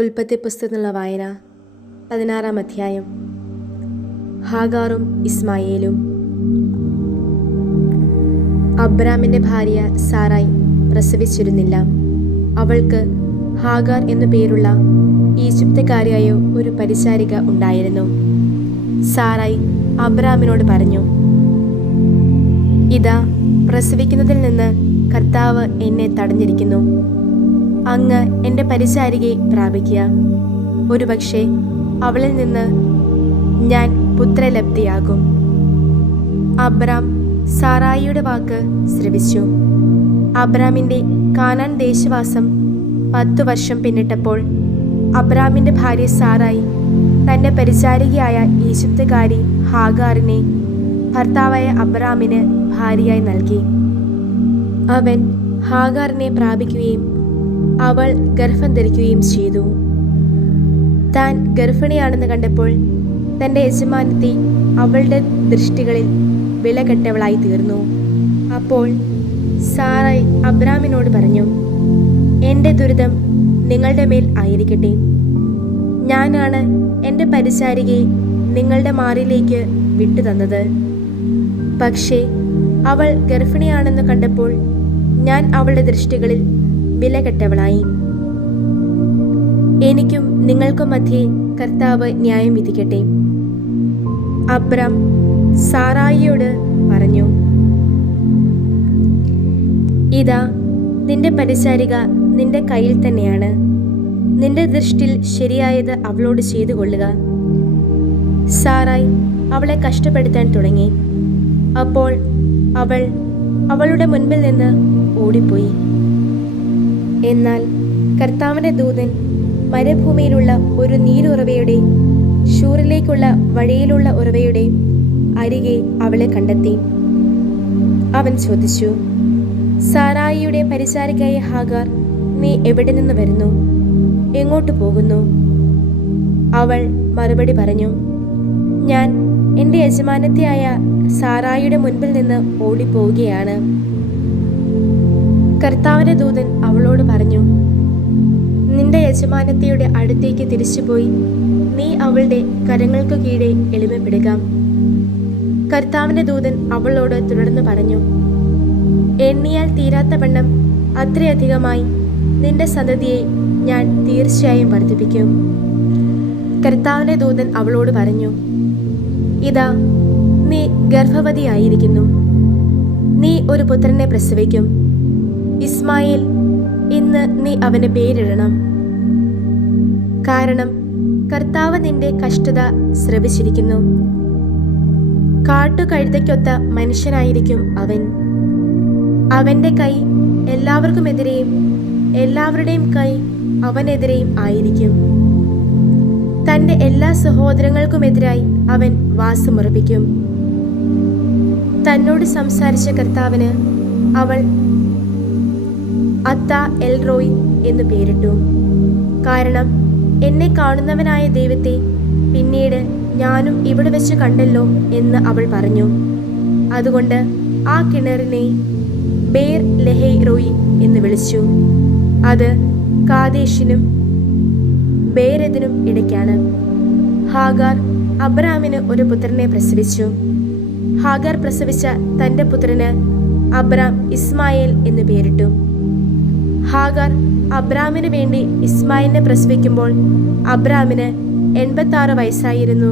ഉൽപ്പത്തി പുസ്തകത്തിലുള്ള വായന 16-ാം അധ്യായം. ഹാഗാറും ഇസ്മായേലും. അബ്രാമിൻ്റെ ഭാര്യ സാറായി പ്രസവിച്ചിരുന്നില്ല. അവൾക്ക് ഹാഗാർ എന്നു പേരുള്ള ഈജിപ്തുകാരിയായ ഒരു പരിചാരിക ഉണ്ടായിരുന്നു. സാറായി അബ്രാമിനോട് പറഞ്ഞു, ഇതാ, പ്രസവിക്കുന്നതിൽ നിന്ന് കർത്താവ് എന്നെ തടഞ്ഞിരിക്കുന്നു. അങ്ങ് എൻ്റെ പരിചാരികയെ പ്രാപിക്കുക. ഒരുപക്ഷെ അവളിൽ നിന്ന് ഞാൻ പുത്രലബ്ധിയാകും. അബ്രാം സാറായിയുടെ വാക്ക് ശ്രവിച്ചു. അബ്രാമിൻ്റെ കാനാൻ ദേശവാസം 10 വർഷം പിന്നിട്ടപ്പോൾ അബ്രാമിൻ്റെ ഭാര്യ സാറായി തൻ്റെ പരിചാരികയായ ഈജിപ്തുകാരി ഹാഗാറിനെ ഭർത്താവായ അബ്രാമിന് ഭാര്യയായി നൽകി. അവൻ ഹാഗാറിനെ പ്രാപിക്കുകയും അവൾ ഗർഭം ധരിക്കുകയും ചെയ്തു. താൻ ഗർഭിണിയാണെന്ന് കണ്ടപ്പോൾ തൻ്റെ യജമാനത്തി അവളുടെ ദൃഷ്ടികളിൽ വിലകെട്ടവളായി തീർന്നു. അപ്പോൾ സാറായി അബ്രാമിനോട് പറഞ്ഞു, എൻ്റെ ദുരിതം നിങ്ങളുടെ മേൽ ആയിരിക്കട്ടെ. ഞാനാണ് എൻ്റെ പരിചാരികയെ നിങ്ങളുടെ മാറിലേക്ക് വിട്ടുതന്നത്. പക്ഷേ അവൾ ഗർഭിണിയാണെന്ന് കണ്ടപ്പോൾ ഞാൻ അവളുടെ ദൃഷ്ടികളിൽ വിലകെട്ടവളായി. എനിക്കും നിങ്ങൾക്കും മധ്യേ കർത്താവ് ന്യായം വിധിക്കട്ടെ. അബ്രാം സാറായിയോട് പറഞ്ഞു, ഇതാ, നിന്റെ പരിചാരിക നിന്റെ കയ്യിൽ തന്നെയാണ്. നിന്റെ ദൃഷ്ടിയിൽ ശരിയായത് അവളോട് ചെയ്തു കൊള്ളുക. സാറായി അവളെ കഷ്ടപ്പെടുത്താൻ തുടങ്ങി. അപ്പോൾ അവൾ അവളുടെ മുൻപിൽ നിന്ന് ഓടിപ്പോയി. എന്നാൽ കർത്താവിൻ്റെ ദൂതൻ മരുഭൂമിയിലുള്ള ഒരു നീരുറവയുടെ, ശൂറിലേക്കുള്ള വഴിയിലുള്ള ഉറവയുടെ അരികെ അവളെ കണ്ടെത്തി. അവൻ ചോദിച്ചു, സാറായിയുടെ പരിചാരികയായ ഹാഗാർ, നീ എവിടെ നിന്ന് വരുന്നു? എങ്ങോട്ട് പോകുന്നു? അവൾ മറുപടി പറഞ്ഞു, ഞാൻ എൻ്റെ യജമാനത്തിയായ സാറായിയുടെ മുൻപിൽ നിന്ന് ഓടിപ്പോവുകയാണ്. കർത്താവിൻ്റെ ദൂതൻ അവളോട് പറഞ്ഞു, നിന്റെ യജമാനത്തിയുടെ അടുത്തേക്ക് തിരിച്ചുപോയി നീ അവളുടെ കരങ്ങൾക്ക് കീഴെ എളിമപ്പെടുക. കർത്താവിൻ്റെ ദൂതൻ അവളോട് തുടർന്ന് പറഞ്ഞു, എണ്ണിയാൽ തീരാത്ത വണ്ണം അത്രയധികമായി നിന്റെ സന്തതിയെ ഞാൻ തീർച്ചയായും വർദ്ധിപ്പിക്കും. കർത്താവിൻ്റെ ദൂതൻ അവളോട് പറഞ്ഞു, ഇതാ, നീ ഗർഭവതിയായിരിക്കുന്നു. നീ ഒരു പുത്രനെ പ്രസവിക്കും. ഇസ്മായേൽ ഇന്ന് നീ അവന് പേരിടണം. കാരണം കർത്താവ് നിന്റെ കഷ്ടത ശ്രവിച്ചിരിക്കുന്നു. കാട്ടുകഴുതയ്ക്കൊത്ത മനുഷ്യനായിരിക്കും അവൻ. അവൻ്റെ കൈ എല്ലാവർക്കുമെതിരെയും എല്ലാവരുടെയും കൈ അവനെതിരെയും ആയിരിക്കും. തൻ്റെ എല്ലാ സഹോദരങ്ങൾക്കുമെതിരായി അവൻ വാസമുറപ്പിക്കും. തന്നോട് സംസാരിച്ച കർത്താവിന് അവൾ അത്ത എൽറോയ് എന്നു പേരിട്ടു. കാരണം എന്നെ കാണുന്നവനായ ദൈവത്തെ പിന്നീട് ഞാനും ഇവിടെ വെച്ച് കണ്ടല്ലോ എന്ന് അവൾ പറഞ്ഞു. അതുകൊണ്ട് ആ കിണറിനെ ബേർ ലഹൈറോയി എന്ന് വിളിച്ചു. അത് കാദേശിനും ബേരദിനും ഇടയ്ക്കാണ്. ഹാഗാർ അബ്രാമിന് ഒരു പുത്രനെ പ്രസവിച്ചു. ഹാഗാർ പ്രസവിച്ച തൻ്റെ പുത്രന് അബ്രാം ഇസ്മായേൽ എന്ന് പേരിട്ടു. ഹാഗാർ അബ്രാമിന് വേണ്ടി ഇസ്മായിലിനെ പ്രസവിക്കുമ്പോൾ അബ്രാമിന് 86 വയസ്സായിരുന്നു.